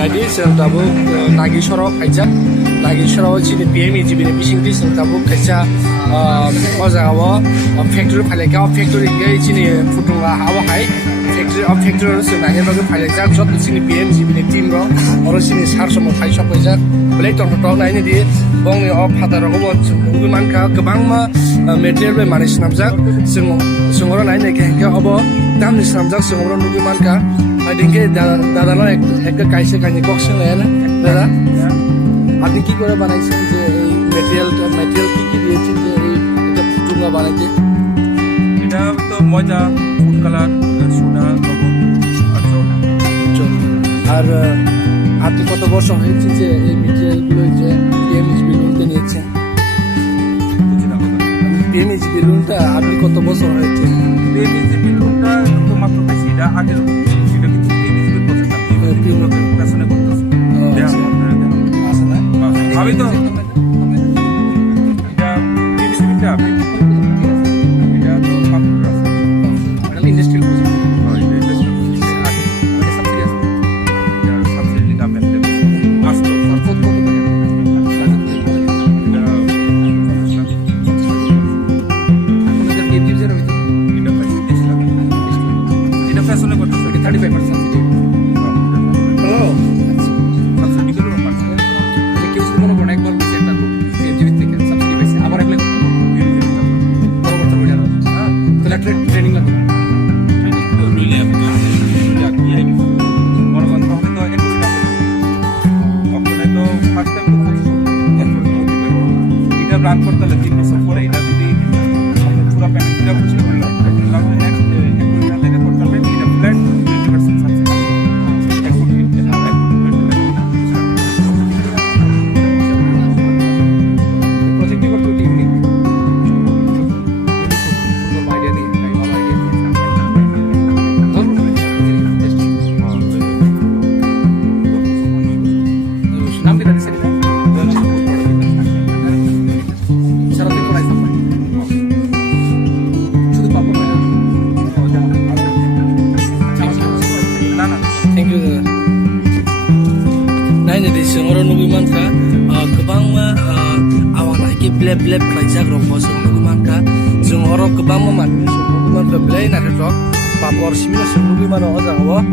Tadi saya tahu lagi sorok aja, lagi sorok sini PMI jadi bising di saya tahu kerja ozawa factory paling factory ini sini foto hawa hai factory sebenarnya baru paling jauh shot sini PMI jadi tim lo orang sini harus mau paling shop aja beli tong ini di bang ya pada orang bukan kebang mah material manis nampak semua orang ini kayak apa dalam nampak semua orang bukan আদিকে দাদারা একটা কাইসে কাহিনী ককশন নেয় না দাদা আপনি কি করে বানাইছেন যে এই ম্যাটেরিয়াল কি কি দিয়েছেন যে এটা ফুটুঙ্গা বানাইতে এটা তো মজা ফুড কালার সোনা আর আপনি কত বছর হয়েছে যে এই ম্যাটেরিয়ালগুলো যে পিএমএইচ বেলুনতে নিয়েছেন পিএমএইচ বেলুনটা আপনি কত বছর হয়েছে পিএমএইচ বেলুনটা তো মাত্র বেশি এটা 100 Blep kaijak rumah semua mangka semua orang kebang memat semua berbelai nak kerok papor sini semua mana orang wah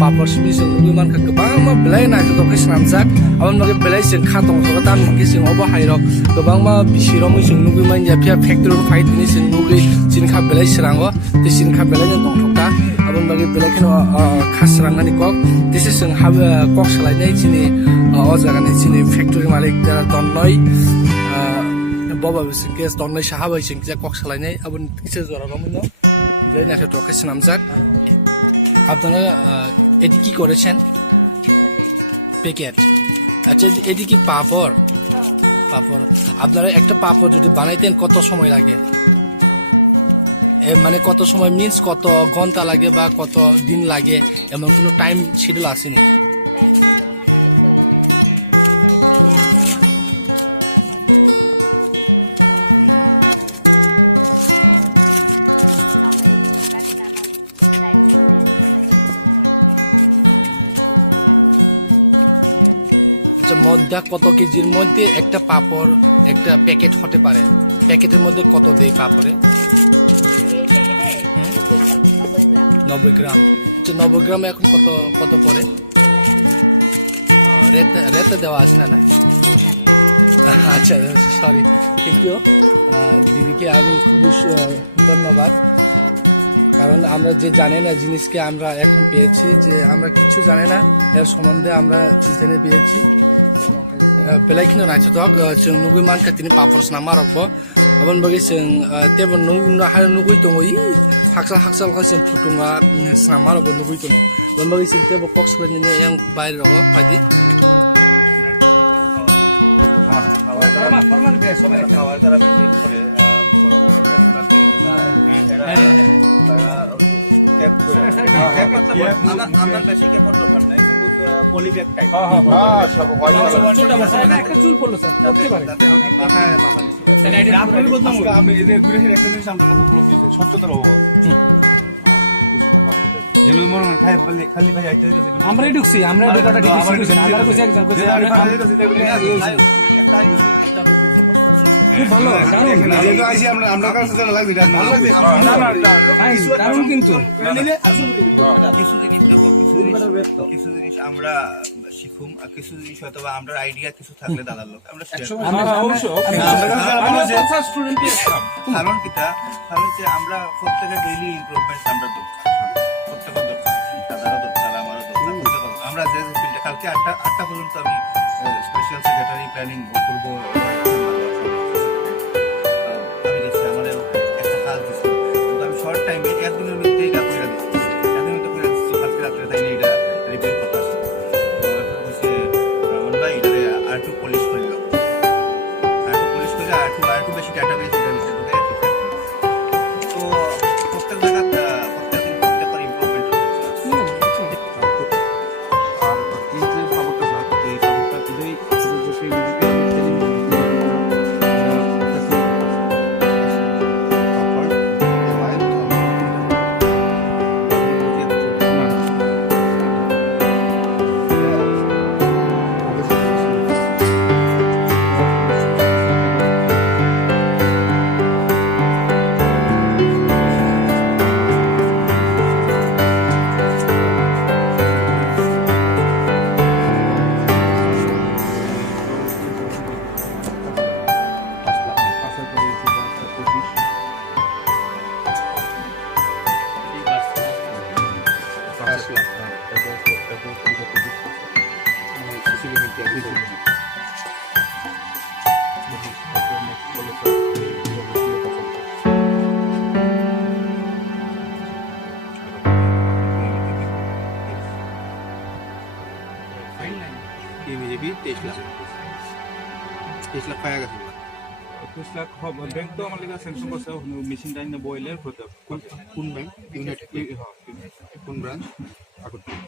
papor sini semua mana kebang mah belai nak kerok keselamsak awan bagi belai sekatong kotan mungkin semua apa hayrok kebang mah bisiro mungkin semua mana ya pihak factory fight ini semua sinka belai serang wah di sinka belai yang tongkota awan bagi belai kan khasrangan ikok desi sengha kok selainnya sini ozagan sini factory malik dan tonloi Baba bisa kes tonlai sahabat sing kita kok selainnya abun kisah juara kamu no jadi nak tu kes namzak আপনারা এটি কি করেছেন packet আচ্ছা এটি কি পাপড় আপনারা একটা পাপড় যদি বানাইতেন কত সময় লাগে মানে কত সময় মিন্স কত ঘন্টা লাগে বা কত দিন লাগে এমন কোনো টাইম ছিল আসেনি কত কেজির মধ্যে একটা পাপড় একটা প্যাকেট হতে পারে প্যাকেটের মধ্যে কত দেয় পাপড়ে 90 গ্রাম 90 গ্রামে এখন কত পড়ে রেটটা দেওয়া আছে না আচ্ছা সরি দিদিকে আমি ধন্যবাদ কারণ আমরা যে জানি না জিনিসকে আমরা এখন পেয়েছি যে আমরা কিছু জানি না এর সম্বন্ধে আমরা जों नुगैमान खाथिनि पापस ना मारखो अन बगे जों तेबन नुगुना हा नुगै दङै हाक्सा का जों फुटुमा सामार बो नुगै दङ अन बगे जों तेबो पक्सफोरनि जों बायरो फादि হয়তো বা আমরা আইডিয়া কিছু থাকলে দাদার লোক আমরা share করি। কারণ কিটা কারণ যে আমরা প্রত্যেকের ডেইলি ইমপ্রুভমেন্ট আমরা দরকার প্রত্যেকের দরকার দাদারও দরকার আমারও দরকার প্রত্যেকের দরকার। আমরা যে ফিল্ডে কালকে আটটা পর্যন্ত আমি স্পেশাল সেক্রেটারি প্ল্যানিং করবো আমি কাছে আমার একটা কাজ দিচ্ছি কিন্তু আমি শর্ট টাইমে একদিনের মধ্যে এটা করে দিচ্ছি একদিনের মধ্যে করে দিচ্ছি কালকে রাত্রে তাইলে এটা রিভিউ করতে আসছি হচ্ছে রমন ভাই এটা আর একটু পলিশ করে দিলাম আর একটু পলিশ করে আর একটু বেশি ডাটা বেস ঢুকে তো প্রত্যেক জায়গাতে প্রত্যেকদিন প্রত্যেকের ইমপ্রুভমেন্ট বিজেপি 23 লাখ পাওয়া গেছে ব্যাংক তো আমার লেগে স্যাংশন করছে মেশিন টাইম বয়েলের প্রোডাক্ট কোন ব্যাংক ইউনাইটেড কোন branch Agartala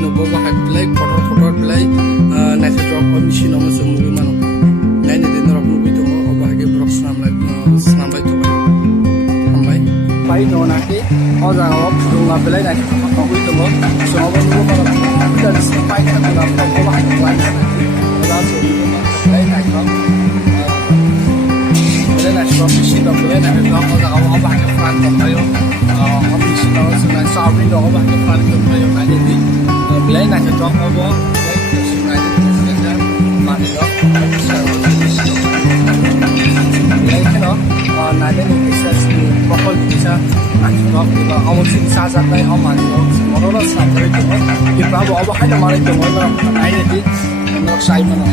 mesin ko bahag belai kotor belai naik drop mesin ko zoom ko man lain din drop ko itu ko bahag drop senam itu sampai pai no nake oza op runga belai naik ko itu mo so abo ko ko dan sampai ka ko bahag belai naik oza zoom ko man belai naik drop belai naik drop mesin ko belai naik drop oza op bahag fan ko ayo sau đó mà chúng ta được bây giờ phải đi lấy này cho nó bó lấy cái đó này đây thì sẽ có con gì sao anh có cái ông xin xa ra đây ông mà nó rất sạch rồi thì nó bỏ bỏ hai cái mà lấy cái nó này thì nó sai mà